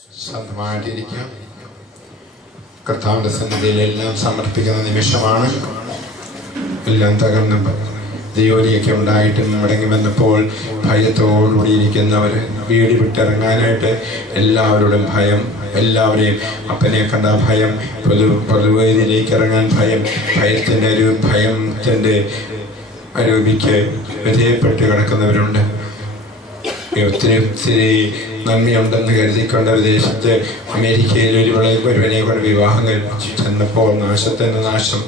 ശാന്തമായിട്ടിരിക്കാം. കർത്താവിൻ്റെ സന്നിധിയിലെല്ലാം സമർപ്പിക്കുന്ന നിമിഷമാണ്. എല്ലാം തകർന്ന് ജോലിയൊക്കെ ഉണ്ടായിട്ട് മടങ്ങി വന്നപ്പോൾ ഭയത്തോടുകൂടി ഇരിക്കുന്നവർ, വീട് വിട്ടിറങ്ങാനായിട്ട് എല്ലാവരോടും ഭയം, എല്ലാവരെയും അപ്പനെ കണ്ട ഭയം, പൊതുവേദിയിലേക്ക് ഇറങ്ങാൻ ഭയം, ഭയത്തിൻ്റെ അരൂപിക്ക് വിധേയപ്പെട്ട് കിടക്കുന്നവരുണ്ട്. ഒത്തിരി നന്ദിയുണ്ടെന്ന് കരുതിക്കൊണ്ട് വിദേശത്ത് അമേരിക്കയിൽ ഒരുവനെ കൊണ്ട് വിവാഹം കഴിപ്പിച്ചു ചെന്നപ്പോൾ നാശത്തിൻ്റെ നാശം.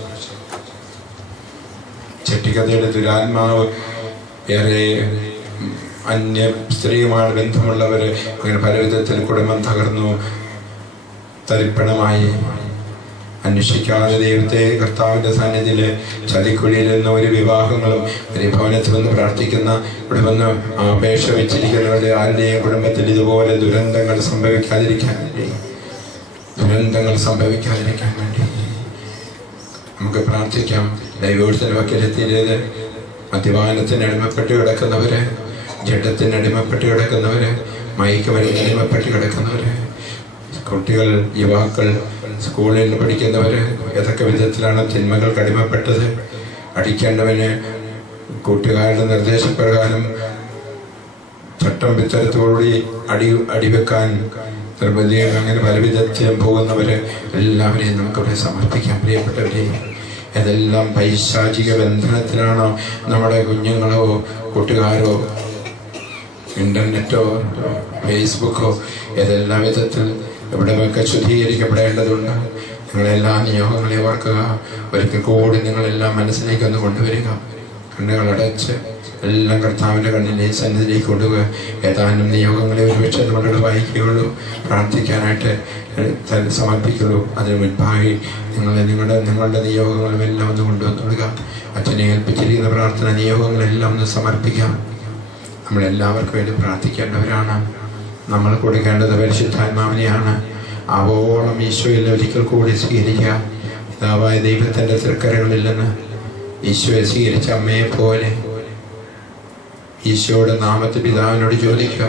ചെട്ടിക്കഥയുടെ ദുരാത്മാവ് ഏറെ അന്യ സ്ത്രീയുമായി ബന്ധമുള്ളവർ അങ്ങനെ പല വിധത്തിൽ കുടുംബം തകർന്നു, തരിപ്പണമായി. അന്വേഷിക്കാതെ ദൈവത്തെ കർത്താവിൻ്റെ സന്നിധിയിൽ ചതിക്കുഴിയിൽ നിന്ന് ഒരു വിവാഹങ്ങളും ഒരു ഭവനത്തിൽ നിന്ന് പ്രാർത്ഥിക്കുന്ന, ഇവിടെ വന്ന് അപേക്ഷ വെച്ചിരിക്കുന്നവരുടെ ആരുടെയും കുടുംബത്തിൽ ഇതുപോലെ ദുരന്തങ്ങൾ സംഭവിക്കാതിരിക്കാൻ വേണ്ടി നമുക്ക് പ്രാർത്ഥിക്കാം. ദൈവത്തിന് വക്കലെത്തിയത് മദ്യപാനത്തിന് അടിമപ്പെട്ട് കിടക്കുന്നവര്, ജഡത്തിന് അടിമപ്പെട്ട് കിടക്കുന്നവര്, മയക്കുമരുന്നിന് അടിമപ്പെട്ട് കിടക്കുന്നവര്, കുട്ടികൾ, യുവാക്കൾ, സ്കൂളിൽ പഠിക്കുന്നവർ ഏതൊക്കെ വിധത്തിലാണ് തിന്മകൾക്ക് അടിമപ്പെട്ടത്. അടിക്കേണ്ടവന് കൂട്ടുകാരുടെ നിർദ്ദേശപ്രകാരം ചട്ടം വിത്തരത്തോടുകൂടി അടിവെക്കാൻ നിർബന്ധിക്കാൻ അങ്ങനെ പല വിധത്തിലും പോകുന്നവര് എല്ലാവരെയും നമുക്കിവിടെ സമർപ്പിക്കാം. പ്രിയപ്പെട്ടവരെ, ഏതെല്ലാം പൈശാചിക ബന്ധനത്തിലാണോ നമ്മുടെ കുഞ്ഞുങ്ങളോ കൂട്ടുകാരോ ഇന്റർനെറ്റോ ഫേസ്ബുക്കോ ഏതെല്ലാം വിധത്തിൽ ഇവിടെയൊക്കെ ശുദ്ധീകരിക്കപ്പെടേണ്ടതുണ്ട്. നിങ്ങളെല്ലാ നിയോഗങ്ങളെ ഓർക്കുക. ഒരിക്കൽ കൂടി നിങ്ങളെല്ലാം മനസ്സിലേക്ക് ഒന്ന് കൊണ്ടുവരിക. കണ്ണുകളടച്ച് എല്ലാം കർത്താവിൻ്റെ കണ്ണിൻ്റെ സന്നിധിയിലേക്ക് കൊണ്ടുപോവുക. ഏതാനും നിയോഗങ്ങളെ ഒരുപക്ഷെ നമ്മളോട് വായിക്കുകയുള്ളൂ, പ്രാർത്ഥിക്കാനായിട്ട് സമർപ്പിക്കുള്ളൂ. അതിന് മുൻപായി നിങ്ങളുടെ നിയോഗങ്ങളും എല്ലാം ഒന്ന് കൊണ്ടുവന്നുകൊടുക്കുക. അച്ഛനെ ഏൽപ്പിച്ചിരിക്കുന്ന പ്രാർത്ഥന നിയോഗങ്ങളെല്ലാം ഒന്ന് സമർപ്പിക്കാം. നമ്മളെല്ലാവർക്കും വേണ്ടി പ്രാർത്ഥിക്കേണ്ടവരാണ്. നമ്മൾ കൊടുക്കേണ്ടത് പരിശുദ്ധാത്മാവിനെയാണ്. ആവോളം ഈശോയിൽ ഒരിക്കൽ കൂടി സ്വീകരിക്കുക. പിതാവായ ദൈവത്തിൻ്റെ തൃക്കരകളിൽ നിന്ന് ഈശോയെ സ്വീകരിച്ച അമ്മയെ പോലെ ഈശോയുടെ നാമത്തിൽ പിതാവിനോട് ചോദിക്കുക,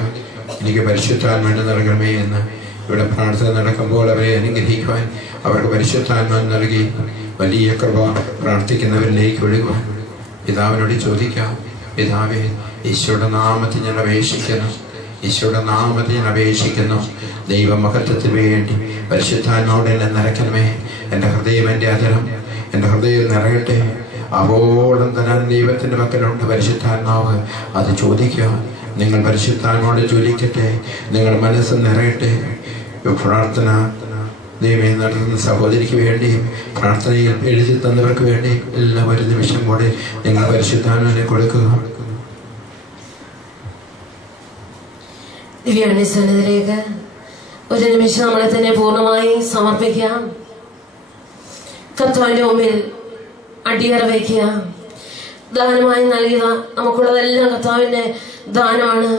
എനിക്ക് പരിശുദ്ധാത്മാവിനെ നൽകണമേ എന്ന്. ഇവിടെ പ്രാർത്ഥന നടക്കുമ്പോൾ അവരെ അനുഗ്രഹിക്കുവാൻ, അവർക്ക് പരിശുദ്ധാത്മാവിനെ നൽകി വലിയ കൃപ പ്രാർത്ഥിക്കുന്നവരിലേക്ക് ഒഴുകുവാൻ പിതാവിനോട് ചോദിക്കാം. പിതാവേ, ഈശോയുടെ നാമത്തിൽ ഞാൻ അപേക്ഷിക്കുന്നു, ഈശോയുടെ നാമത്തിൽ ഞാൻ അപേക്ഷിക്കുന്നു. ദൈവമഹത്വത്തിന് വേണ്ടി പരിശുദ്ധാത്മാവോട് എന്നെ നിറയ്ക്കണമേ. എൻ്റെ ഹൃദയം, എൻ്റെ അധരം, എൻ്റെ ഹൃദയം നിറയട്ടെ. അവോളം തന്നെ ദൈവത്തിൻ്റെ മക്കളുണ്ട് പരിശുദ്ധാത്മാവ്. അത് ചോദിക്കുക. നിങ്ങൾ പരിശുദ്ധാത്മാവോട് ചോദിക്കട്ടെ, നിങ്ങൾ മനസ്സ് നിറയട്ടെ. പ്രാർത്ഥന ദൈവമേ നടത്തുന്ന സഹോദരിക്ക് വേണ്ടി, പ്രാർത്ഥനയിൽ എഴുതി തന്നവർക്ക് വേണ്ടി എല്ലാം ഒരു നിമിഷം കൂടെ നിങ്ങൾ പരിശുദ്ധാത്മാവിനെ കൊടുക്കുക. ദിവ്യാന്റെ സന്നിധിയിലേക്ക് ഒരു നിമിഷം നമ്മളെ തന്നെ പൂർണ്ണമായി സമർപ്പിക്കാം. കർത്താവിന്റെ മുമ്പിൽ അടിയറ വയ്ക്കുക. ദാനമായി നൽകിയ നമുക്കുള്ളതെല്ലാം കർത്താവിന്റെ ദാനമാണ്.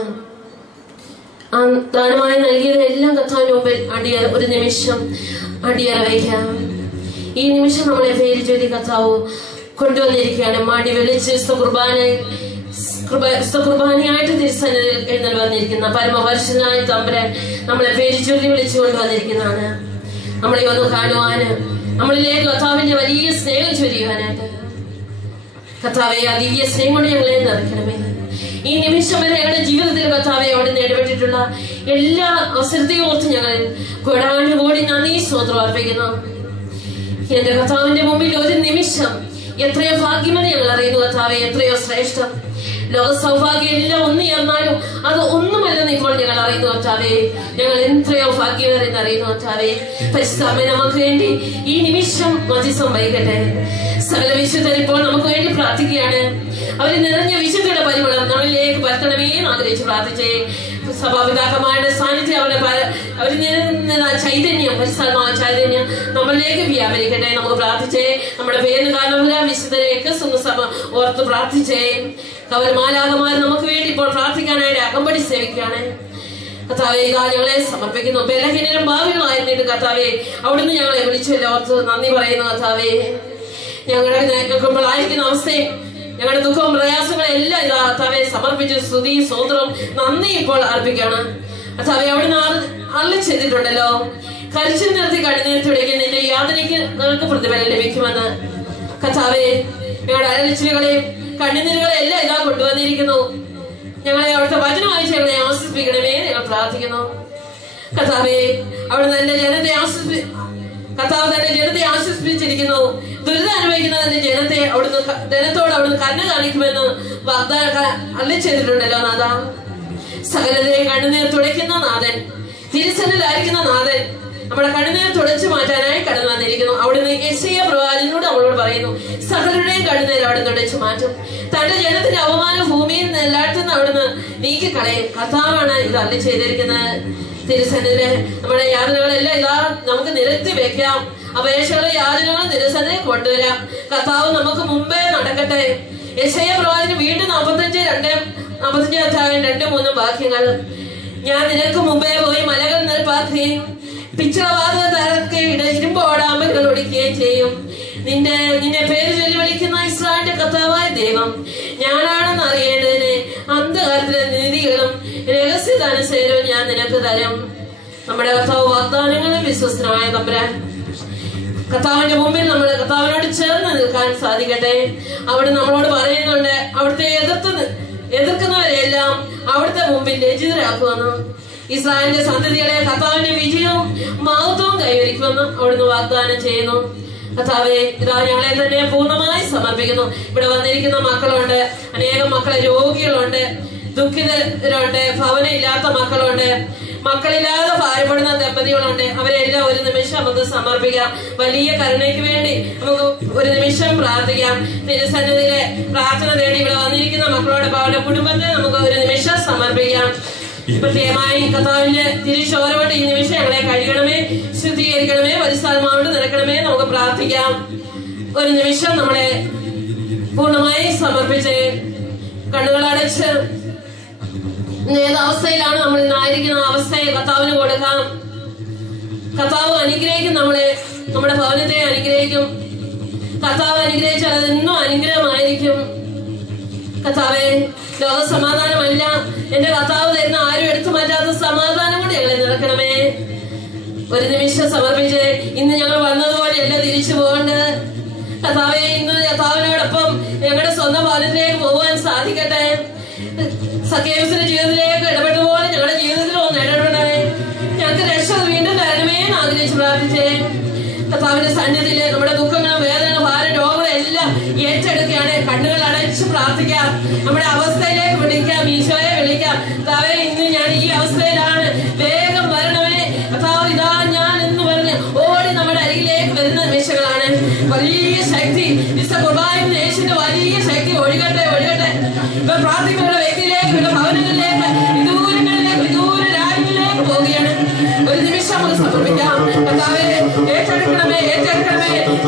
ആ ദാനമായി നൽകിയതെല്ലാം കർത്താവിന്റെ മുമ്പിൽ ഒരു നിമിഷം അടിയറ വയ്ക്കാം. ഈ നിമിഷം നമ്മളെ പേര് ചൊല്ലി കർത്താവ് കൊണ്ടുവന്നിരിക്കുകയാണ്. മാടി വെളിച്ച് കുർബാനയായിട്ട് തിരുസന്നിധിയിൽ എഴുന്നേറ്റ് വന്നിരിക്കുന്ന പരമപരിശുദ്ധനായ തമ്പുരാൻ നമ്മളെ പേര് ചൊല്ലി വിളിച്ചു കൊണ്ടുവന്നിരിക്കുന്നതാണ്. നമ്മളെ ഒന്ന് കാണുവാന്, നമ്മളിലേക്ക് കർത്താവിന്റെ വലിയ സ്നേഹം ചൊരിയുവാനായിട്ട്. കർത്താവെ, ആ ദിവ്യ സ്നേഹം കൊണ്ട് ഞങ്ങളെ നിറയ്ക്കണമേ. ഈ നിമിഷം വരെ ഞങ്ങളുടെ ജീവിതത്തിൽ കർത്താവെ അവിടെ ഇടപെട്ടിട്ടുള്ള എല്ലാ അവസരത്തെയും ഓർത്ത് ഞങ്ങൾ കോടാനുകോടി നന്ദി സ്തോത്രം അർപ്പിക്കുന്നു. എന്റെ കർത്താവിന്റെ മുമ്പിൽ ഒരു നിമിഷം എത്രയോ ഭാഗ്യമെന്ന് ഞങ്ങൾ അറിയുന്നു കർത്താവെ, എത്രയോ ശ്രേഷ്ഠം. ലോക സൗഭാഗ്യം എല്ലാം ഒന്നു ചേർന്നാലും അത് ഒന്നുമല്ലെന്ന് ഇപ്പോൾ ഞങ്ങൾ അറിയുന്നു കർത്താവേ. ഞങ്ങൾ എത്രയോ ഭാഗ്യവരെന്ന് അറിയുന്നു കർത്താവേ. പരിശുദ്ധാത്മാവേ, നമുക്ക് വേണ്ടി ഈ നിമിഷം മധ്യസ്ഥം വഹിക്കട്ടെ. സകല വിശുദ്ധർ ഇപ്പോൾ നമുക്ക് വേണ്ടി പ്രാർത്ഥിക്കുകയാണ്. അവര് നിറഞ്ഞ വിശുദ്ധയുടെ പരിമളം നമ്മളിലേക്ക് പരത്തണമേ എന്ന് ആഗ്രഹിച്ച് പ്രാർത്ഥിച്ചേ. സഭാപിതാക്കന്മാരുടെ സാന്നിധ്യം അവര് നിറഞ്ഞ ചൈതന്യം, പരിശുദ്ധാത്മാവായ ചൈതന്യം നമ്മളിലേക്ക് വ്യാപരിക്കട്ടെ. നമുക്ക് പ്രാർത്ഥിച്ചേ. നമ്മുടെ പേരിന് കാരണവരാ വിശുദ്ധരെയൊക്കെ സഭ ഓർത്ത് പ്രാർത്ഥിച്ചേ. കവരമാലാകമാർ നമുക്ക് വേണ്ടി ഇപ്പോൾ പ്രാർത്ഥിക്കാനായിട്ട് അകമ്പടി സേവിക്കുകയാണ്. കർത്താവെ, ഇതാ ഞങ്ങളെ സമർപ്പിക്കുന്നു. ബലഹീനരും ഭാവികളായിരുന്നിട്ട് കർത്താവെ, അവിടുന്ന് ഞങ്ങളെ വിളിച്ചല്ലോ ഓർത്ത് നന്ദി പറയുന്നു കർത്താവെ. ഞങ്ങളുടെ ആയിരിക്കുന്ന അവസ്ഥയും ഞങ്ങളുടെ ദുഃഖവും പ്രയാസങ്ങളും എല്ലാം ഇതാ കർത്താവെ സമർപ്പിച്ച് സ്തുതി, സ്വതന്ത്രം, നന്ദി ഇപ്പോൾ അർപ്പിക്കണം. കർത്താവേ, അവിടുന്ന് അരുളി ചെയ്തിട്ടുണ്ടല്ലോ, കരിച്ചിൽ നിർത്തി കണ്ണുനീർ തുടങ്ങി നിന്റെ യാതനയ്ക്ക് നിങ്ങൾക്ക് പ്രതിഫലം ലഭിക്കുമെന്ന്. കർത്താവേ, ഞങ്ങളുടെ അരളിച്ചിലുകളെയും കണ്ണുനീരുകളെ എല്ലാം ഇതാ കൊണ്ടുവന്നിരിക്കുന്നു. ഞങ്ങളെ അവിടുത്തെ വചനം വായിച്ച് ഞങ്ങളെ ആശ്വസിപ്പിക്കണമേ ഞങ്ങൾ പ്രാർത്ഥിക്കുന്നു. കർത്താവേ, അവിടുന്ന് തന്റെ ജനത്തെ കർത്താവ് തന്റെ ജനത്തെ ആശ്വസിപ്പിച്ചിരിക്കുന്നു. ദുരിതം അനുഭവിക്കുന്ന തന്റെ ജനത്തോട് അവിടുന്ന് കരുണ കാണിക്കുമെന്ന് വാഗ്ദാനം അരുളി ചെയ്തിട്ടുണ്ടല്ലോ നാഥ. സകലതയും കണ്ണുനീർ തുടയ്ക്കുന്ന നാഥൻ, തിരുസന്നിധിയിലായിരിക്കുന്ന നാഥൻ നമ്മുടെ കണ്ണുനീർ തുടച്ചു മാറ്റാനായി കടന്നു വന്നിരിക്കുന്നു. അവിടുന്ന് യെശയ്യാ പ്രവാചകനോട് നമ്മളോട് പറയുന്നു, സകലരുടെയും കണ്ണുനീർ അവിടുന്ന് തുടച്ചു മാറ്റും. തന്റെ ജനത്തിന്റെ അവമാനം ഭൂമിയിൽ നിന്ന് എല്ലായിടത്തും അവിടുന്ന് നീക്കിക്കളയും. കർത്താവാണ് ഇത് അരുളി ചെയ്തിരിക്കുന്നത്. തിരുസന്നിധിയിലെ നമ്മുടെ യാതനകളെല്ലാം ഇതാ നമുക്ക് നിരത്തി വെക്കാം. അപേക്ഷകളും യാതനകളും തിരുസന്നിധിയിൽ കൊണ്ടുവരാം. കർത്താവ് നമുക്ക് മുമ്പേ നടക്കട്ടെ. യെശയ്യാ പ്രവാചകൻ വീണ്ടും 45 അധ്യായം 2-3 വാക്യങ്ങൾ. ഞാൻ നിനക്ക് മുമ്പേ പോയി മലകൾ നിരപ്പാക്കുകയും പിച്ചളവാദ തറക്കയുടെ ഇരുമ്പോടാമ്പലുകൾ ഒടിക്കുകയും ചെയ്യും. നിന്നെ പേര് ചൊല്ലി വിളിക്കുന്ന ഇസ്രായേലിന്റെ കർത്താവായ ദൈവം ഞാനാണെന്ന് അറിയേണ്ടതിന് അന്ധകാരത്തിലെ നീതികളും രഹസ്യദാനസേരവും ഞാൻ നിനക്ക് തരും. നമ്മുടെ കർത്താവ് വാഗ്ദാനങ്ങളിൽ വിശ്വസ്തനായ തമ്പുരാൻ, കർത്താവിന്റെ മുമ്പിൽ നമ്മൾ കർത്താവിനോട് ചേർന്ന് നിൽക്കാൻ സാധിക്കട്ടെ. അവിടെ നമ്മളോട് പറയുന്നുണ്ട്, അവിടുത്തെ എതിർക്കുന്നവരെല്ലാം അവിടുത്തെ മുമ്പിൽ ലജ്ജിതരാക്കുമെന്ന്. ഇസ്രായേലിന്റെ സന്തതികളെ കർത്താവിന്റെ വിജയവും മഹത്വവും കൈവരിക്കുമെന്ന് അവിടുന്ന് വാഗ്ദാനം ചെയ്യുന്നു. കർത്താവേ, ഇതാ ഞങ്ങളെ തന്നെ പൂർണ്ണമായി സമർപ്പിക്കുന്നു. ഇവിടെ വന്നിരിക്കുന്ന മക്കളുണ്ട്, അനേകം മക്കളെ രോഗികളുണ്ട്, ദുഃഖിതരുണ്ട്, ഭവനം ഇല്ലാത്ത മക്കളുണ്ട്, മക്കളില്ലാതെ ഭാരപ്പെടുന്ന ദമ്പതികളുണ്ട്. അവരെല്ലാം ഒരു നിമിഷം നമുക്ക് സമർപ്പിക്കാം. വലിയ കരുണയ്ക്ക് വേണ്ടി നമുക്ക് ഒരു നിമിഷം പ്രാർത്ഥിക്കാം. തിരുസന്നിധിയിലെ പ്രാർത്ഥന തേടി ഇവിടെ വന്നിരിക്കുന്ന മക്കളോടൊപ്പം അവരുടെ കുടുംബത്തെ നമുക്ക് ഒരു നിമിഷം സമർപ്പിക്കാം. പ്രത്യേകമായി കർത്താവിന്റെ തിരുശോരമോട് ഈ നിമിഷം ഞങ്ങളെ കഴുകണമേ, ശുദ്ധീകരിക്കണമേ, പരിശുദ്ധാത്മാവോട് നിറക്കണമേ നമുക്ക് പ്രാർത്ഥിക്കാം. ഒരു നിമിഷം നമ്മളെ പൂർണ്ണമായി സമർപ്പിച്ച് കണ്ണുകളടച്ച് ഏതവസ്ഥയിലാണ് നമ്മൾ ഇന്നായിരിക്കുന്ന അവസ്ഥയെ കർത്താവിന് കൊടുക്കാം. കർത്താവ് അനുഗ്രഹിക്കും നമ്മളെ, നമ്മുടെ ഭവനത്തെ അനുഗ്രഹിക്കും. കർത്താവ് അനുഗ്രഹിച്ചാൽ അതെന്നും അനുഗ്രഹമായിരിക്കും. കർത്താവെ, ലോക സമാധാനമല്ല, എന്റെ കർത്താവ് തരുന്ന ആരും എടുത്തു മാറ്റാത്ത സമാധാനം കൊണ്ട് ഞങ്ങളെ നിറക്കണമേ. ഒരു നിമിഷം സമർപ്പിച്ച് ഇന്ന് ഞങ്ങൾ വന്നതുപോലെ എല്ലാം തിരിച്ചു പോകേണ്ടത്. കർത്താവെ, ഇന്ന് കർത്താവിനോടൊപ്പം ഞങ്ങളുടെ സ്വന്തം ഭവനത്തിലേക്ക് പോകാൻ സാധിക്കട്ടെ. സഖ്യേസിന്റെ ജീവിതത്തിലേക്ക് ഇടപെട്ടതുപോലെ ഞങ്ങളുടെ ജീവിതത്തിൽ ഒന്ന് ഇടപെടണേ. ഞങ്ങൾക്ക് രക്ഷ വീണ്ടും തരണമേ എന്ന് ആഗ്രഹിച്ച് പ്രാർത്ഥിച്ചേ. കർത്താവിന്റെ സന്നിധിയിൽ നമ്മുടെ ദുഃഖങ്ങളും വേദനകളും ഭാരം രോഗങ്ങളും എല്ലാം ഏറ്റെടുക്കുകയാണ്. കണ്ണുകൾ അടച്ച് പ്രാർത്ഥിക്കാം. നമ്മുടെ അവസ്ഥയിലേക്ക് വിളിക്കാം, ഈശോയെ വിളിക്കാം. കർത്താവേ, ഇന്ന് ഞാൻ ഈ അവസ്ഥയിലാണ്, വേഗം വരണമേ. കർത്താവ്, ഇതാ ഞാൻ എന്ന് പറഞ്ഞ് ഓടി നമ്മുടെ അരികിലേക്ക് വരുന്ന നിമിഷങ്ങളാണ്. വലിയ ശക്തി കുർബാനയിൽ യേശുവിന്റെ വലിയ ശക്തി ഒഴുകട്ടെ. ഇപ്പൊ പ്രാർത്ഥിക്കുന്ന വ്യക്തിയിലേക്ക്, ഭവനങ്ങളിലേക്ക്, വിദൂര രാജ്യങ്ങളിലേക്ക് പോവുകയാണ്. ഒരു നിമിഷം നമുക്ക് സമർപ്പിക്കാം. കർത്താവേ, ഏറ്റെടുക്കണമേ,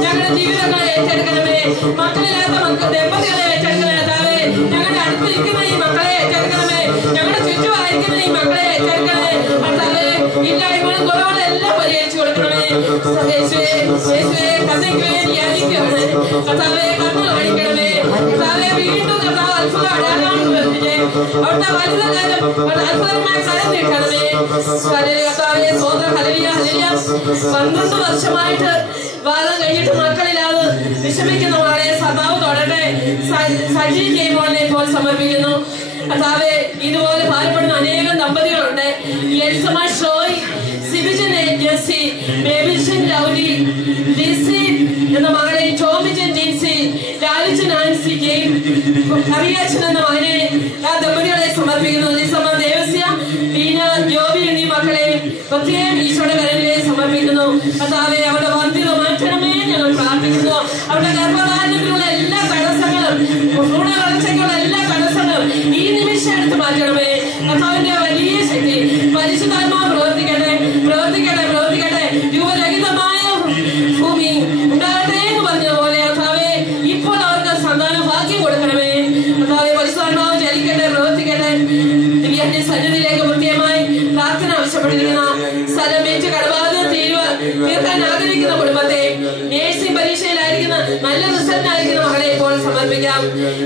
ഞങ്ങളുടെ ജീവിതങ്ങളെ ഏറ്റെടുക്കണമേ. മക്കളില്ലാത്ത ദമ്പതികളെ ഏറ്റെടുക്കണമേ. കർത്താവേ, ഞങ്ങളുടെ അടുത്തിരിക്കുന്ന ഈ മക്കളെ ഏറ്റെടുക്കണമേ. ഞങ്ങളുടെ ചുറ്റുമായിരിക്കുന്ന ഈ മക്കളെ ഏറ്റെടുക്കണമേ. കർത്താവേ, ഇല്ലായ്മകളും കുറവുകളും എല്ലാം പരിഹരിച്ചു കൊടുക്കണമേ. കഥയ്ക്ക് വേണ്ടി യാചിക്കുകയാണ്. കർത്താവേ, കണ്ണു കാണിക്കണമേ. കർത്താവേ, വീണ്ടും കർത്താവ് അത്ഭുതം അടയാളങ്ങൾ വർദ്ധിച്ചേ. അവിടുത്തെ വലുത കാലം അത്ഭുതമായി കരം നീട്ടണമേ. കർത്താവേ, സ്വന്തം ഹല്ലേലൂയ 12 വർഷമായിട്ട് വാദം കഴിഞ്ഞിട്ട് മക്കളില്ലാതെ വിഷമിക്കുന്ന മകളെ സദാവ് തൊടട്ടെ. സജി ചെയ്യുമ്പോഴെ ഇപ്പോൾ സമർപ്പിക്കുന്നു. കർത്താവേ, ഇതുപോലെ ഭാരപ്പെടുന്ന അനേകം ദമ്പതികളുണ്ട്. എൽസമ ഷോയ്, സിബിജൻ ജെസ്സി, ബേബിഷൻ ലൗലി, ലിസി എന്ന മകളെ, ടോമിജൻ ജിൻസി, ലാലിച്ചൻ ആൻസി ജെയിം, കറിയാച്ചൻ എന്ന മകനെ, ആ ദമ്പതികളെ സമർപ്പിക്കുന്നു. ലിസമ്മ ദേവസ്യ, ലീന, ജോബി എന്നീ മക്കളെ പ്രത്യേകം ഈശോയുടെ കരങ്ങളിലേക്ക് സമർപ്പിക്കുന്നു. കർത്താവേ, അവരുടെ വന്ധ്യത മാറ്റണമേ ഞങ്ങൾ പ്രാർത്ഥിക്കുന്നു. അവരുടെ ഗർഭധാരണത്തിലുള്ള എല്ലാ തടസ്സങ്ങളും, ഭ്രൂണവളർച്ചയ്ക്കുള്ള എല്ലാ തടസ്സങ്ങളും ഈ നിമിഷം എടുത്ത് മാറ്റണമേ. കർത്താവിന്റെ വലിയ ശക്തി പരിശുദ്ധാത്മാവ് പ്രവർത്തിക്കട്ടെ. രൂപരഹിതമായ ഭൂമി ഉണ്ടാകട്ടെ എന്ന് പറഞ്ഞതുപോലെ കർത്താവേ, ഇപ്പോൾ അവർക്ക് സന്താന ഭാഗ്യം കൊടുക്കണമേ. കർത്താവേ, പരിശുദ്ധാത്മാവ് ചലിക്കട്ടെ, പ്രവർത്തിക്കട്ടെ. ദിവ്യന്റെ സന്നിധിയിലേക്ക് കൃത്യമായി പ്രാർത്ഥന ആവശ്യപ്പെട്ടിരിക്കുന്ന സ്ഥലമേറ്റ് കടബാധ്യത തീർക്കാൻ ആഗ്രഹിക്കുന്ന കുടുംബത്തെ, നേഴ്സിംഗ് പരീക്ഷയിലായിരിക്കുന്ന നല്ല റിസൾട്ടായിരിക്കുന്ന മകളെ ഇപ്പോൾ സമർപ്പിക്കാം.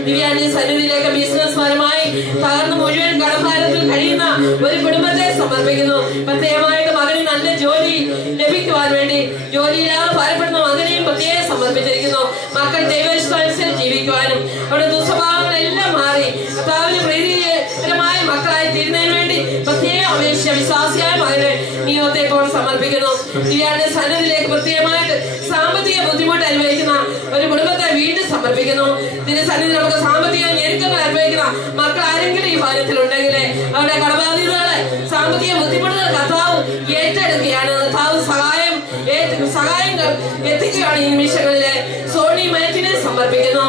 ദിവ്യാന്റെ സന്നിധിയിലേക്ക് ബിസിനസ്പരമായി തകർന്ന് മുഴുവൻ കടഭാരത്തിൽ കഴിയുന്ന ഒരു കുടുംബത്തെ സമർപ്പിക്കുന്നു. പ്രത്യേകമായിട്ട് മകന് നല്ല ജോലി ലഭിക്കുവാൻ വേണ്ടി ജോലിയില്ലാതെ ഭാരപ്പെടുന്ന മകനെയും പ്രത്യേകം സമർപ്പിച്ചിരിക്കുന്നു. മക്കൾ ദൈവാനുസരിച്ച് ജീവിക്കുവാനും അവരുടെ ദുസ്വഭാവങ്ങളെല്ലാം മാറി കർത്താവിന് പ്രീതികരമായ മക്കളായി തീരുന്നതിന് വേണ്ടി പ്രത്യേക അപേക്ഷ വിശ്വാസിയായ മകനെ നിയോഗത്തെ ഇപ്പോൾ സമർപ്പിക്കുന്നു. ദിവ്യാന്റെ സന്നിധിയിലേക്ക് പ്രത്യേകമായിട്ട് സാമ്പത്തിക ബുദ്ധിമുട്ട് അനുഭവിക്കുന്ന ഒരു കുടുംബത്തെ വീണ്ടും സമർപ്പിക്കുന്നു. ഇതിന്റെ സന്നിധി നമുക്ക് സാമ്പത്തിക ഞെരുക്കങ്ങൾ അനുഭവിക്കുന്ന മക്കൾ ആരെങ്കിലും ഈ ഭവനത്തിൽ ഉണ്ടെങ്കിൽ അവരുടെ കടബാധ്യതകളെ സാമ്പത്തിക ബുദ്ധിമുട്ടുകൾ കർത്താവ് ഏറ്റെടുക്കുകയാണ്. കർത്താവ് സഹായം എത്തിക്കുകയാണ്. ഈ നിമിഷങ്ങളിലെ സോണി മാറ്റിനെ സമർപ്പിക്കുന്നു.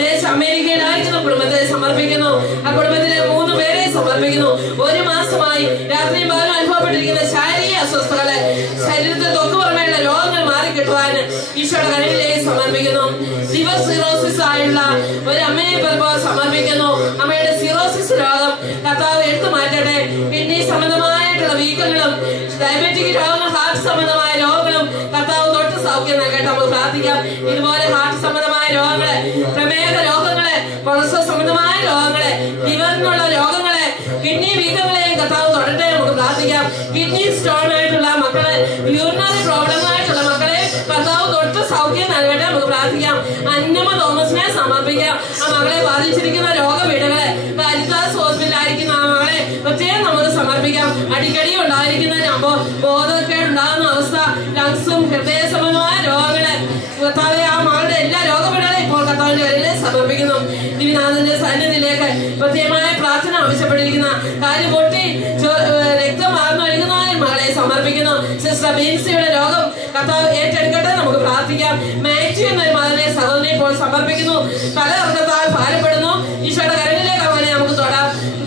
ദേശം അമേരിക്കയിലായിരിക്കുന്ന കുടുംബത്തെ സമർപ്പിക്കുന്നു. ആ കുടുംബത്തിലെ 3 പേരെ സമർപ്പിക്കുന്നു. 1 മാസമായി രാത്രിയും പകലും അനുഭവപ്പെട്ടിരിക്കുന്ന ശാരീരിക അസ്വസ്ഥതകളെ, ശരീരത്തിൽ തൊക്കുപുറമേയുള്ള രോഗങ്ങൾ മാറിക്കിട്ടുവാൻ ഈശോയുടെ കരങ്ങളിലേക്ക് സമർപ്പിക്കുന്നു. ലിവർ സിറോസിസ് ആയുള്ള ഒരു അമ്മയെ പലപ്പോൾ സമർപ്പിക്കുന്നു. അമ്മയുടെ സിറോസിസ് രോഗം കർത്താവ് എടുത്തു മാറ്റട്ടെ. കിഡ്നി സംബന്ധമായിട്ടുള്ള വീക്കങ്ങളും ഡയബറ്റിക് രോഗങ്ങൾ, ഹാർട്ട് സംബന്ധമായ രോഗങ്ങളും കർത്താവ് തൊട്ട് സൗഖ്യം നൽകട്ടെ. നമുക്ക് പ്രാർത്ഥിക്കാം. ഇതുപോലെ ഹാർട്ട് സംബന്ധമായ രോഗങ്ങളെ, പ്രമേഹ രോഗങ്ങളെ, കൊളസ്ട്രോൾ സംബന്ധമായ രോഗങ്ങളെ, ലിവറിനുള്ള രോഗങ്ങളെ, കിഡ്നി വീക്കങ്ങളെയും കർത്താവ് തൊടട്ടെ. നമുക്ക് പ്രാർത്ഥിക്കാം. കിഡ്നി സ്റ്റോൺ ആയിട്ടുള്ള മക്കളെ, യൂറിനറി പ്രോബ്ലം ആയിട്ടുള്ള മക്കളെ കർത്താവ് തൊട്ട് സൗഖ്യം നൽകട്ടെ. നമുക്ക് പ്രാർത്ഥിക്കാം. അന്നമ്മ തോമസിനെ സമർപ്പിക്കാം. ആ മകളെ ബാധിച്ചിരിക്കുന്ന രോഗപീഠകളെ, കാരിത്താസ് ഹോസ്പിറ്റലായിരിക്കുന്ന ആ മകളെ പ്രത്യേകം നമുക്ക് സമർപ്പിക്കാം. അടിക്കടി ഉണ്ടായിരിക്കുന്ന ബോധക്കേട് ഉണ്ടാകുന്ന അവസ്ഥ, ലങ്സും ഹൃദയ സംബന്ധമായ രോഗങ്ങളെ കർത്താവെ ആ മകളുടെ എല്ലാ രോഗപീഠകളെ ഇപ്പോൾ കർത്താവിന്റെ കരയിലെ സമർപ്പിക്കുന്നു. ദിവ്യനാഥന്റെ സന്നിധിയിലേക്ക് പ്രത്യേകമായ പ്രാർത്ഥന ആവശ്യപ്പെട്ടിരിക്കുന്ന കാര്യം പൊട്ടി രക്തം മാറുന്നൊഴുകുന്ന മകളെ സമർപ്പിക്കുന്നു. സിസ്റ്റർ ബീൻസിയുടെ രോഗം കർത്താവ് ഏറ്റെടുക്കട്ടെ. നമുക്ക് പ്രാർത്ഥിക്കാം. മാത്യു എന്നൊരു മകനെ സഹോദരനെ ഇപ്പോൾ സമർപ്പിക്കുന്നു. തലകർക്കത്താൽ ഭാരപ്പെടുന്നു. ഈശോയുടെ കരങ്ങളിലേക്ക് അവനെ നമുക്ക്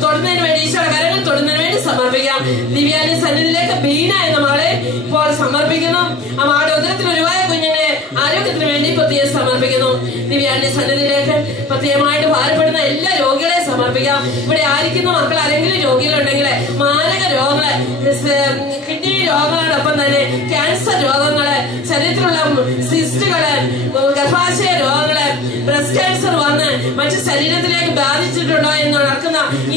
തൊടുന്നതിന് വേണ്ടി, ഈശോയുടെ കരങ്ങൾ തൊടുന്നതിന് വേണ്ടി സമർപ്പിക്കാം. ദിവ്യാന്റെ സന്നിധിയിലേക്ക് ബീന എന്ന മകളെ ഇപ്പോൾ സമർപ്പിക്കുന്നു. ആ മകളുടെ ഉദരത്തിൽ ഒരുവായ കുഞ്ഞിനെ ആരോഗ്യത്തിന് വേണ്ടി പ്രത്യേകം സമർപ്പിക്കുന്നു. ദിവ്യാന്റെ സന്നിധിയിലേക്ക് പ്രത്യേകമായിട്ട് ഭാരപ്പെടുന്ന എല്ലാ രോഗികളെ സമർപ്പിക്കാം. ഇവിടെ ആയിരിക്കുന്ന മക്കൾ ആരെങ്കിലും രോഗികളുണ്ടെങ്കിൽ മാരക രോഗങ്ങളെ, കിഡ്നി രോഗങ്ങളോടൊപ്പം തന്നെ ക്യാൻസർ രോഗങ്ങളെ, ശരീരത്തിലുള്ള സിസ്റ്റുകളെ, ഗർഭാശയ രോഗങ്ങളെ, ബ്രസ്റ്റ് ക്യാൻസർ വന്ന് മറ്റു ശരീരത്തിലേക്ക് ബാധിച്ചിട്ടുണ്ടോ എന്ന്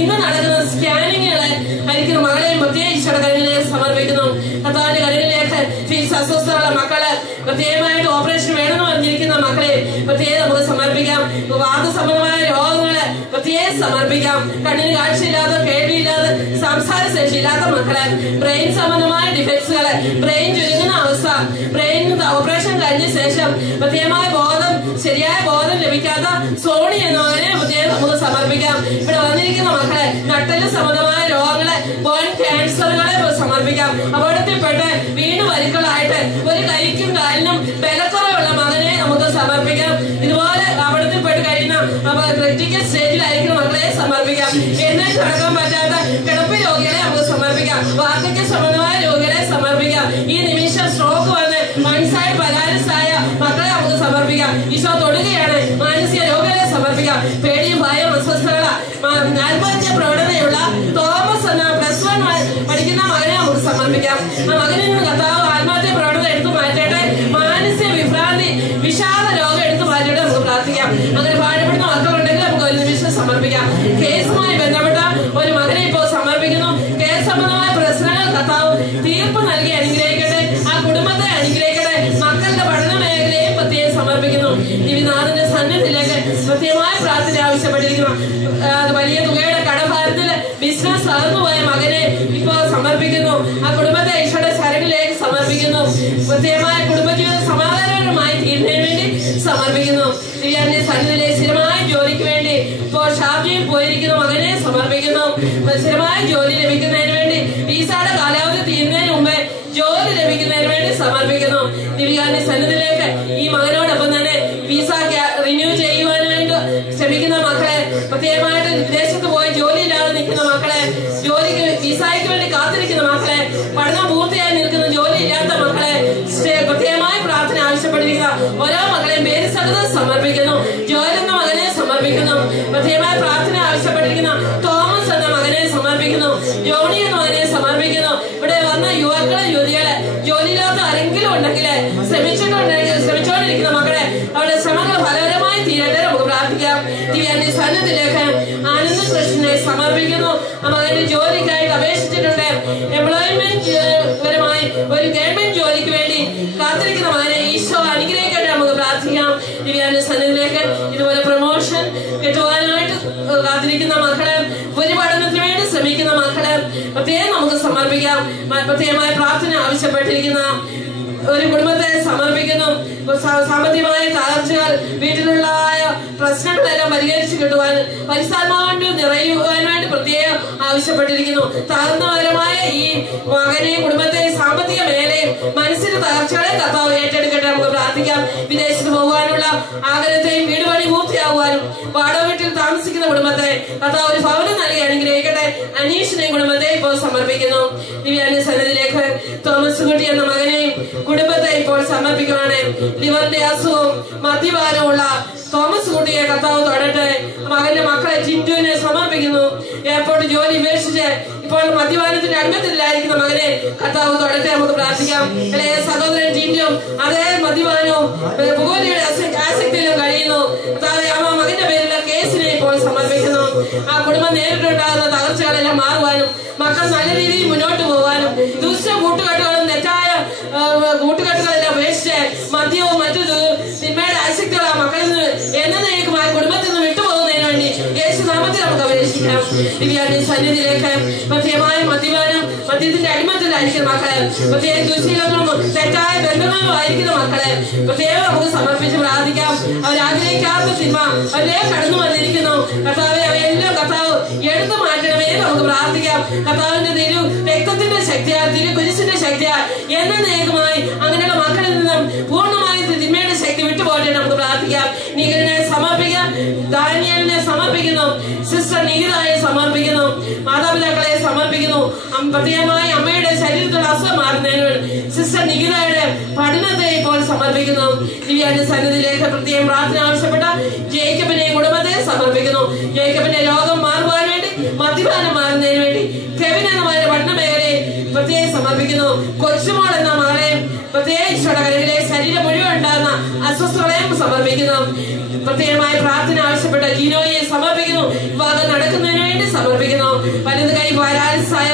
ഇന്ന് നടക്കുന്ന സ്കാനിങ്ങുകളെ ആയിരിക്കുന്ന മകളെയും പ്രത്യേക ഈശോയുടെ കരങ്ങളിലേക്ക് സമർപ്പിക്കുന്നു. കർത്താവിന്റെ കരങ്ങളിലേക്ക് ഫീസ് അസ്വസ്ഥതയുള്ള മക്കള്, പ്രത്യേകമായിട്ട് ഓപ്പറേഷൻ വേണമെന്ന് പറഞ്ഞിരിക്കുന്ന മക്കളെ പ്രത്യേകം നമുക്ക് സമർപ്പിക്കാം. വാദസംബന്ധമായ രോഗങ്ങളെ പ്രത്യേകം സമർപ്പിക്കാം. കണ്ണിന് കാഴ്ചയില്ലാതെ, കേൾവിയില്ലാതെ, സംസാര ശേഷിയില്ലാത്ത മക്കളെ, ബ്രെയിൻ സംബന്ധമായ ഡിഫക്ട്സുകളെ, ബ്രെയിൻ ചുരുങ്ങുന്ന അവസ്ഥ, ബ്രെയിൻ ഓപ്പറേഷൻ കഴിഞ്ഞ ശേഷം പ്രത്യേകമായ ബോധം, ശരിയായ ബോധം ലഭിക്കാത്ത സോണി എന്നവരെ പ്രത്യേകം നമുക്ക് സമർപ്പിക്കാം. ഇവിടെ വന്നിരിക്കുന്ന മക്കളെ നട്ടല് സംബന്ധമായ രോഗങ്ങളെ, ബോൺ ക്യാൻസറുകളെ സമർപ്പിക്കാം. അപകടത്തിൽപ്പെട്ട് വീണ് വരുക്കളായിട്ട് ഒരു കൈക്കും കാലിനും ബലക്കുറവുള്ള മകനെ നമുക്ക് സമർപ്പിക്കാം. ഇതുപോലെ അപകടത്തിൽപ്പെട്ട് കഴിയുന്ന ക്രിട്ടിക്കൽ സ്റ്റേജിലായിരിക്കുന്ന മക്കളെ സമർപ്പിക്കാം. എഴുന്നേറ്റ് നടക്കാൻ പറ്റാത്ത കിടപ്പ് രോഗികളെ നമുക്ക് സമർപ്പിക്കാം. വാർദ്ധക്യ സംബന്ധമായ രോഗികളെ സമർപ്പിക്കാം. ഈ നിമിഷം സ്ട്രോക്ക് വന്ന് മൺസൈഡ് പരാലിസായ മക്കളെ നമുക്ക് സമർപ്പിക്കാം. ഈശോ തൊടുകയാണ്. മാനസിക രോഗികളെ സമർപ്പിക്കാം. പേടിയും ഭയം, അസ്വസ്ഥത, ആത്മഹത്യ പ്രവണതയുള്ള തോമസ് എന്ന +1 പഠിക്കുന്ന മകനെ നമുക്ക് സമർപ്പിക്കാം. ആ മകനിൽ നിന്ന് കർത്താവ് ആത്മഹത്യ പ്രവണത എടുത്തു മാറ്റട്ടെ. മാനസിക വിഭ്രാന്തി, വിഷാദ രോഗം എടുത്തു മാറ്റട്ടെ. നമുക്ക് പ്രാർത്ഥിക്കാം. അങ്ങനെ ഭാരപ്പെടുന്ന മക്കളുണ്ടെങ്കിൽ നമുക്ക് ഒരു നിമിഷം സമർപ്പിക്കാം. കേസുമായി ബന്ധപ്പെട്ട ഒരു മകനെ ഇപ്പോൾ സമർപ്പിക്കുന്നു. കേസ് സംബന്ധമായ പ്രശ്നങ്ങൾ കർത്താവ് തീർപ്പ് നൽകി അനുഗ്രഹിക്കട്ടെ. ആ കുടുംബത്തെ അനുഗ്രഹിക്കട്ടെ. മക്കളുടെ പഠന മേഖലയും പ്രത്യേകം സമർപ്പിക്കുന്നു. ദിവ്യനാഥന്റെ സന്നിധിയിലേക്ക് പ്രത്യേകമായ പ്രാർത്ഥന ആവശ്യപ്പെട്ടിരിക്കുന്നു. വലിയ തുകയുടെ കടഭാരത്തില് ബിസിനസ് തകർന്നുപോയ മകനെ ഇപ്പോൾ സമർപ്പിക്കുന്നു. ആ കുടുംബത്തെ ഈശോയുടെ ശരണിലേക്ക് സമർപ്പിക്കുന്നു. പ്രത്യേകമായ കുടുംബജീവിതം സമാധാനപരമായി തീരുന്നതിന് വേണ്ടി സമർപ്പിക്കുന്നു. ദിവ്യാന്റെ സന്നിധിയിലെ സ്ഥിരമായ ജോലിക്ക് വേണ്ടി ഇപ്പോൾ ഷാർജയിൽ പോയിരിക്കുന്ന മകനെ സമർപ്പിക്കുന്നു. സ്ഥിരമായ ജോലി ലഭിക്കുന്നതിന് വേണ്ടി, വിസയുടെ കാലാവധി തീരുന്നതിന് മുമ്പേ ജോലി ലഭിക്കുന്നതിന് വേണ്ടി സമർപ്പിക്കുന്നു. ദിവ്യാന്റെ സന്നിധിയിലേക്ക് ഈ മകനോടൊപ്പം തന്നെ വിസ റിന്യൂ ചെയ്യുവാനായിട്ട് ശ്രമിക്കുന്ന മക്കളെ, പ്രത്യേകമായിട്ട് വിദേശത്ത് പോയി ജോലിയില്ലാതെ നിൽക്കുന്ന മക്കളെ, ജോലിക്ക് വിസയ്ക്ക് വേണ്ടി കാത്തിരിക്കുന്ന മക്കളെ, പഠനം പൂർത്തിയായി നിൽക്കുന്ന ജോലി ഇല്ലാത്ത മക്കളെ പ്രത്യേകമായ പ്രാർത്ഥന ആവശ്യപ്പെട്ടിരിക്കുന്ന ഓരോ മക്കളെയും പേര് സഹിതം സമർപ്പിക്കുന്നു. ജോയൽ എന്ന മകനെ സമർപ്പിക്കുന്നു. പ്രത്യേകമായ പ്രാർത്ഥന ആവശ്യപ്പെട്ടിരിക്കുന്ന തോമസ് എന്ന മകനെ സമർപ്പിക്കുന്നു. ജോണി എന്ന മകനെ സമർപ്പിക്കുന്നു. ഇവിടെ വന്ന യുവാക്കളെ, യുവതികളെ, ജോലിയില്ലാത്ത ആരെങ്കിലും ഉണ്ടെങ്കിൽ ശ്രമിച്ചുകൊണ്ടിരിക്കുന്ന മക്കളെ അവരുടെ ശ്രമങ്ങൾ ഫലകരമായി തീരട്ടെ. നമുക്ക് പ്രാർത്ഥിക്കാം. പ്രാർത്ഥിക്കാം. ദിവ്യാന്റെ സന്നിധിയിലേക്ക് ആനന്ദ കൃഷ്ണനെ സമർപ്പിക്കുന്നു. ആ മകന്റെ ജോലിക്കായിട്ട് അപേക്ഷിച്ചിട്ടുണ്ട്. എംപ്ലോയ്മെന്റ് പരമായി ഒരു ഗവൺമെന്റ് ജോലിക്ക് വേണ്ടി കാത്തിരിക്കുന്ന മകനെ ഈശോ അനുഗ്രഹിക്കട്ടെ. നമുക്ക് പ്രാർത്ഥിക്കാം. ദിവ്യാന്റെ സന്നിധിയിലേക്ക് ഇതുപോലെ പ്രൊമോഷൻ കിട്ടുവാനായിട്ട് കാത്തിരിക്കുന്ന മക്കളെ, ഉപരിപഠനത്തിന് വേണ്ടി ശ്രമിക്കുന്ന മക്കളെ പ്രത്യേകം നമുക്ക് സമർപ്പിക്കാം. പ്രത്യേകമായ പ്രാർത്ഥന ആവശ്യപ്പെട്ടിരിക്കുന്ന ഒരു കുടുംബത്തെ സമർപ്പിക്കുന്നു. സാമ്പത്തികമായ തകർച്ചകൾ, വീട്ടിലുള്ള പ്രശ്നങ്ങളെല്ലാം പരിഹരിച്ചു കിട്ടുവാൻ, പരിസ്ഥാത്മാവിന്റെ നിറയുവാൻ വേണ്ടി പ്രത്യേകം ആവശ്യപ്പെട്ടിരിക്കുന്നു. തകർന്നപരമായ ഈ മകനെ, കുടുംബത്തെ, സാമ്പത്തിക മേഖലയും മനസ്സിന്റെ തകർച്ചകളെ കർത്താവ് ഏറ്റെടുക്കട്ടെ. നമുക്ക് പ്രാർത്ഥിക്കാം. വിദേശത്ത് പോകാനുള്ള ആഗ്രഹത്തെയും വീട് പണി പൂർത്തിയാകുവാനും വാടക വീട്ടിൽ താമസിക്കുന്ന കുടുംബത്തെ കർത്താവ് ഒരു ഭവനം നൽകി അനുഗ്രഹിക്കട്ടെ. അനീഷിനെയും കുടുംബത്തെ ഇപ്പോൾ സമർപ്പിക്കുന്നു. ദിവ്യാന്റെ സന്നിധിയിലേക്ക് തോമസ് കുട്ടി എന്ന മകനെയും കുടുംബത്തെ ഇപ്പോൾ സമർപ്പിക്കുവാണ്. ലിവറിന്റെ അസുഖവും മദ്യപാനമുള്ള തോമസ് കുട്ടിയെ കർത്താവ് തൊടട്ടെ. മകന്റെ മക്കളെ ജിൻഡുവിനെ സമർപ്പിക്കുന്നു. എയർപോർട്ട് ജോലി ഉപേക്ഷിച്ച് ഇപ്പോൾ മദ്യപാനത്തിന്റെ അംഗത്തിലായിരിക്കുന്ന മകനെ കർത്താവ് തൊടട്ടെ. നമുക്ക് പ്രാർത്ഥിക്കാം. ഇളയ സഹോദരൻ ജിൻഡുവും അതേ മദ്യപാനവും പുകവലിയുടെ ആസക്തിയിലും കഴിയുന്നു. ആ മകന്റെ പേരിലുള്ള കേസിനെ ഇപ്പോൾ സമർപ്പിക്കുന്നു. ആ കുടുംബം നേരിട്ടുണ്ടാകുന്ന തകർച്ചകളെല്ലാം മാറുവാനും മക്കൾ നല്ല രീതിയിൽ മുന്നോട്ട് പോകാനും ദുഷ്ട കൂട്ടുകെട്ടുകളും തെറ്റായ കൂട്ടുകെട്ടുകളെല്ലാം ഉപേക്ഷിച്ച് മദ്യവും മറ്റു സിനിമയുടെ ആസക്തികൾ ആ മക്കളിൽ നിന്ന് എന്നേക്കുമായി കുടുംബത്തിൽ നിന്ന് വിട്ടുപോകുന്നതിന് വേണ്ടി യേശു നാമത്തിൽ നമുക്ക് അപേക്ഷിക്കാം. ദിവ്യാന്റെ സന്നിധിയിലേക്ക് പ്രത്യേകമായ മദ്യത്തിന്റെ അടിമത്തിലായിരിക്കുന്ന മക്കളെ, പ്രത്യേക ദുശീലങ്ങളും തെറ്റായ ബന്ധങ്ങളും ആയിരിക്കുന്ന മക്കളെ പ്രത്യേകം നമുക്ക് സമർപ്പിച്ച് പ്രാർത്ഥിക്കാം. അവരാഗ്രഹിക്കാത്ത സിനിമ അവരെ കടന്നു വന്നിരിക്കുന്നു. കർത്താവെ അവയെല്ലാം കർത്താവ് എടുത്തു മാറ്റണമേ നമുക്ക് പ്രാർത്ഥിക്കാം. കർത്താവിന്റെ രക്തത്തിന്റെ ശക്തിയാൽ, കുരിശിന്റെ ശക്തിയാൽ എന്നേക്കുമായി അങ്ങനെയുള്ള മക്കളിൽ നിന്നും പൂർണ്ണമായി തിന്മയുടെ ശക്തി വിട്ടുപോകട്ടെ. നമുക്ക് പ്രാർത്ഥിക്കാം. നിഖിലിനെ സമർപ്പിക്കാം. ദാനിയലിനെ സമർപ്പിക്കുന്നു. സിസ്റ്റർ നിഖിതായെ സമർപ്പിക്കുന്നു. മാതാപിതാക്കളെ സമർപ്പിക്കുന്നു. പ്രത്യേകമായി അമ്മയുടെ ശരീരത്തിലുള്ള അസുഖം മാറുന്നതിന് സിസ്റ്റർ നിഖിതയുടെ പഠനത്തെ ഇപ്പോൾ സമർപ്പിക്കുന്നു. ദിവ്യാന്റെ സന്നിധിയിലേക്ക് പ്രത്യേകം പ്രാർത്ഥന ആവശ്യപ്പെട്ട ജേക്കബിനെയും കുടുംബത്തെ സമർപ്പിക്കുന്നു. ജേക്കബിന്റെ രോഗം മാറുവാൻ വേണ്ടി, മദ്യപാനം മാറുന്നതിന് വേണ്ടി കെവിൻ എന്ന മകന്റെ പഠന മേഖലയെ പ്രത്യേകം സമർപ്പിക്കുന്നു. കൊച്ചുമോൾ എന്ന മകളെ പ്രത്യേകിച്ചുള്ള ശരീരം മുഴുവൻ ഉണ്ടാകുന്ന അസ്വസ്ഥതയും സമർപ്പിക്കുന്നു. പ്രത്യേകമായ പ്രാർത്ഥന ആവശ്യപ്പെട്ട ജിനോയെ സമർപ്പിക്കുന്നു. വിവാഹം നടക്കുന്നതിന് വേണ്ടി സമർപ്പിക്കുന്നു. വലത് കൈ പാരാലിസായ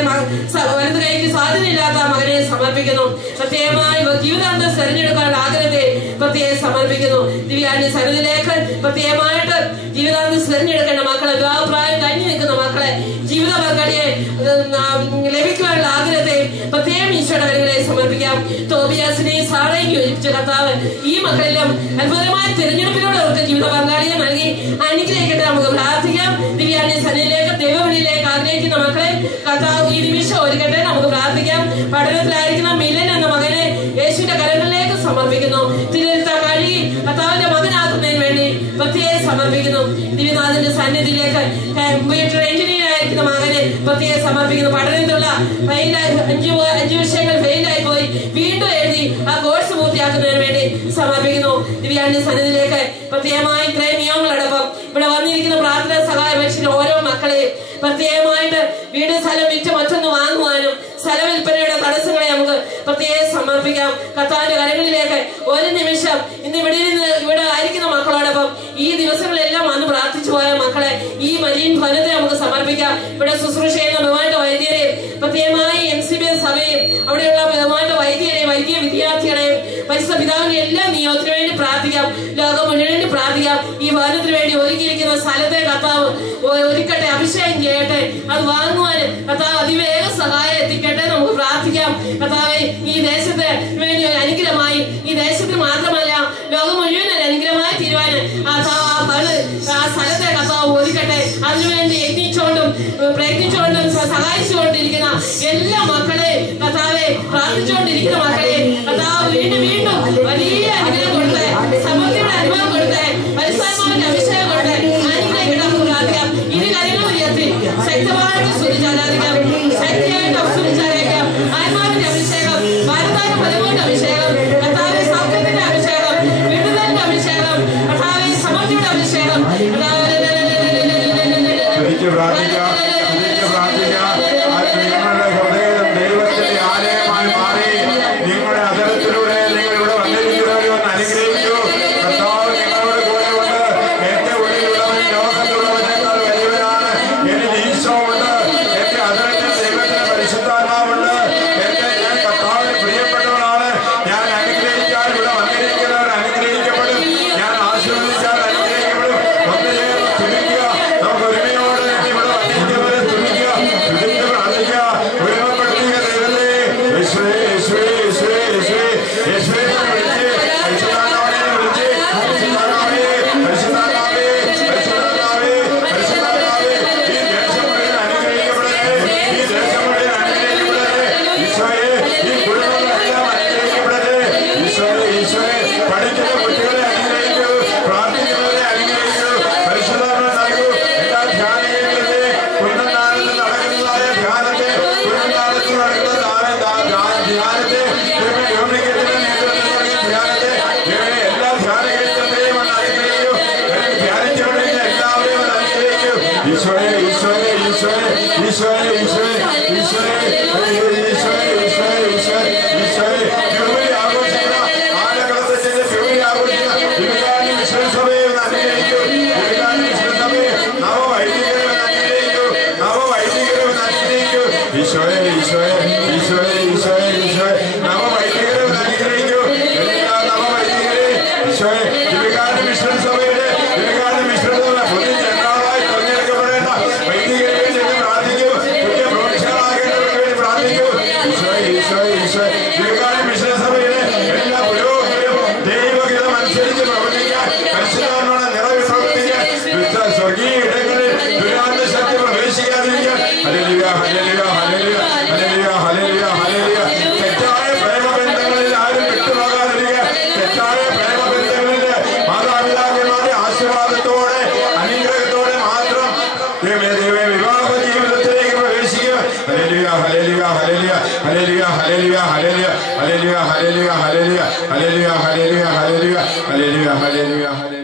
വലത് കൈക്ക് സ്വാധീനമില്ലാത്ത മകനെ സമർപ്പിക്കുന്നു. പ്രത്യേകമായി ജീവിതാന്തം തെരഞ്ഞെടുക്കാനുള്ള ആഗ്രഹത്തെ പ്രത്യേകം സമർപ്പിക്കുന്നു. ദിവ്യാന്റെ സന്നിധിയിലേക്ക് പ്രത്യേകമായിട്ട് ജീവിതാന്തം തെരഞ്ഞെടുക്കേണ്ട മക്കളെ, വിവാഹപ്രായം കഴിഞ്ഞു നിൽക്കുന്ന മക്കളെ, ജീവിത പങ്കാളിയെ ലഭിക്കുവാനുള്ള ആഗ്രഹത്തെ പ്രത്യേകം ഈശോയുടെ കരങ്ങളെ സമർപ്പിക്കാം. തോബിയാസിനെയും സാറയും യോജിപ്പിച്ച കർത്താവ് ഈ മക്കളെല്ലാം അത്ഭുതമായ തിരഞ്ഞെടുപ്പിലൂടെ അവർക്ക് ജീവിത പങ്കാളിയെ നൽകി അനുഗ്രഹിക്കട്ടെ. നമുക്ക് പ്രാർത്ഥിക്കാം. ദിവ്യാന്റെ സന്നിധിയിലേക്ക്, ദൈവവിളിയിലേക്ക് ആഗ്രഹിക്കുന്ന മക്കളെ കർത്താവ് ഈ നിമിഷം ഒരുക്കട്ടെ. നമുക്ക് പ്രാർത്ഥിക്കാം. പഠനത്തിലായിരിക്കുന്ന മിലൻ എന്ന മകനെ യേശുവിന്റെ കരങ്ങളിലേക്ക് സമർപ്പിക്കുന്നു. തിരുവരുത്ത കഴുകി കർത്താവിന്റെ മകനാക്കുന്നതിന് വേണ്ടി പ്രത്യേകം സമർപ്പിക്കുന്നു. ദിവ്യനാഥന്റെ സന്നിധിയിലേക്ക് കമ്പ്യൂട്ടർ എഞ്ചിനീയർ ആയിരിക്കുന്ന മകനെ പ്രത്യേകം സമർപ്പിക്കുന്നു. പഠനത്തിലുള്ള ഫെയിലായി 5 വിഷയങ്ങൾ ഫെയിലായി പോയി വീണ്ടും എഴുതി ആ കോഴ്സ് പൂർത്തിയാക്കുന്നതിന് വേണ്ടി സമർപ്പിക്കുന്നു. ദിവ്യാന്റെ സന്നിധിയിലേക്ക് പ്രത്യേകമായി ഇത്രയും നിയമങ്ങളടക്കം ഇവിടെ വന്നിരിക്കുന്ന പ്രാർത്ഥന സഹായ അപേക്ഷിക്കുന്ന ഓരോ മക്കളെയും പ്രത്യേകമായിട്ട് വീട് സ്ഥലം വിറ്റ് മറ്റൊന്ന് വാങ്ങുവാനും സ്ഥല വിൽപ്പനയുടെ തടസ്സങ്ങളെ നമുക്ക് പ്രത്യേകം സമർപ്പിക്കാം. കർത്താവിന്റെ കരങ്ങളിലേക്ക് ഒരു നിമിഷം ഇന്ന് ഇവിടെ ആയിരിക്കുന്ന മക്കളോടൊപ്പം ഈ ദിവസങ്ങളെല്ലാം വന്ന് പ്രാർത്ഥിച്ചു പോയ മക്കളെ ഈ മരീൻ ഫലത്തെ നമുക്ക് സമർപ്പിക്കാം. ഇവിടെ ശുശ്രൂഷ ചെയ്യുന്ന ബഹുമാന വൈദ്യരെയും പ്രത്യേകമായി MCBS സഭയും അവിടെയുള്ള ബഹുമാന വൈദ്യരെയും വൈദ്യ വിദ്യാർത്ഥികളെയും പരിശുദ്ധ പിതാവിന്റെ എല്ലാ നിയമത്തിനു വേണ്ടി പ്രാർത്ഥിക്കാം. ലോകം മുഴുവൻ വേണ്ടി പ്രാർത്ഥിക്കാം. ഈ ഭവനത്തിന് വേണ്ടി ഒരുക്കിയിരിക്കുന്ന സ്ഥലത്തെ കർത്താവ് ഒരുക്കട്ടെ, അഭിഷേകം ചെയ്യട്ടെ. അത് വാങ്ങുവാൻ കർത്താവ് അതിവേഗ സഹായം എത്തിക്കട്ടെ. നമുക്ക് പ്രാർത്ഥിക്കാം. കർത്താവെ ഈ ദേശത്തിന് വേണ്ടി ഒരു അനുഗ്രഹമായി, ഈ ദേശത്തിന് മാത്രമല്ല ലോകം മുഴുവൻ ഒരു അനുഗ്രഹമായി തീരുവാന് ആ സ്ഥലത്തെ കർത്താവ് ഒരുക്കട്ടെ. അതിനുവേണ്ടി യത്നിച്ചുകൊണ്ടും പ്രയത്നിച്ചുകൊണ്ടും സഹായിച്ചുകൊണ്ടിരിക്കുന്ന എല്ലാ മക്കളെ കർത്താവെ, പ്രാർത്ഥിച്ചുകൊണ്ടിരിക്കുന്ന മക്കളെ കർത്താവ് വീണ്ടും വീണ്ടും വലിയ അനുഗ്രഹം കൊടുത്ത്, സമൃദ്ധിയുടെ അനുഭവം കൊടുത്ത്, പരിസ്ഥാനമാവിന്റെ അഭിഷേകം കൊടുത്ത് അനുഗ്രഹിക്കണം. നമുക്ക് പ്രാർത്ഥിക്കാം. ഇരു കാര്യങ്ങളും ഉയർത്തി ശക്തമായിട്ട് സ്തുതിച്ചാരാധിക്കാം. ശക്തിയായിട്ട് സ്തുതിച്ചാരാധിക്കാം. ആത്മാവിന്റെ അഭിഷേകം, വാഗ്ദാന ഫലങ്ങളുടെ അഭിഷേകം, കർത്താവെ സൗഖ്യത്തിന്റെ അഭിഷേകം, വിടുതലിന്റെ അഭിഷേകം, കർത്താവെ സമൃദ്ധിയുടെ അഭിഷേകം, ഹൃദയവും ദൈവത്തിന്റെ ആലയമായി മാറി Hallelujah, hallelujah, hallelujah, hallelujah, hallelujah, hallelujah, hallelujah, hallelujah.